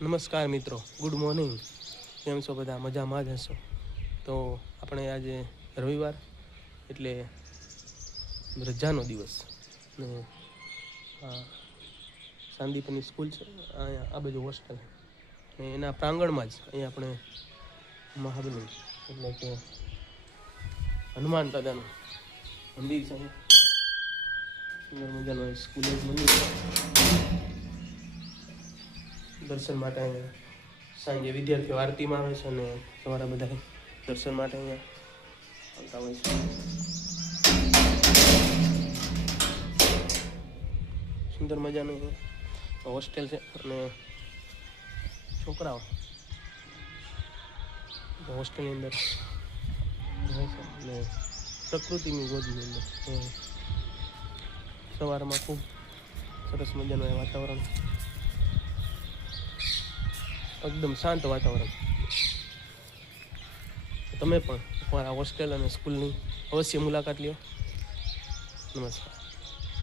નમસ્કાર મિત્રો, good morning. કેમ છો બધા? મજામાં જ હશો. તો આપણે આજે રવિવાર એટલે રજાનો દિવસ ને સાંદીપની સ્કૂલ છે અહીંયા આ બાજુ હોસ્ટેલ ને એના પ્રાંગણમાં જ અહીંયા આપણે મહાબલી એટલે કે હનુમાન દાદાનું મંદિર છે. સુંદર મજાનું સ્કૂલે મંદિર છે. દર્શન માટે અહીંયા સાંજે વિદ્યાર્થીઓ આરતીમાં આવે છે અને સવારે બધા દર્શન માટે અહીંયા આવતા હોય છે. સુંદર મજાનું હોસ્ટેલ છે અને છોકરાઓ હોસ્ટેલની અંદર રહે છે અને પ્રકૃતિની ગોદની અંદર સવારમાં ખૂબ સરસ મજાનું વાતાવરણ, એકદમ શાંત વાતાવરણ. તમે પણ તમારા હોસ્ટેલ અને સ્કૂલની અવશ્ય મુલાકાત લ્યો. નમસ્કાર.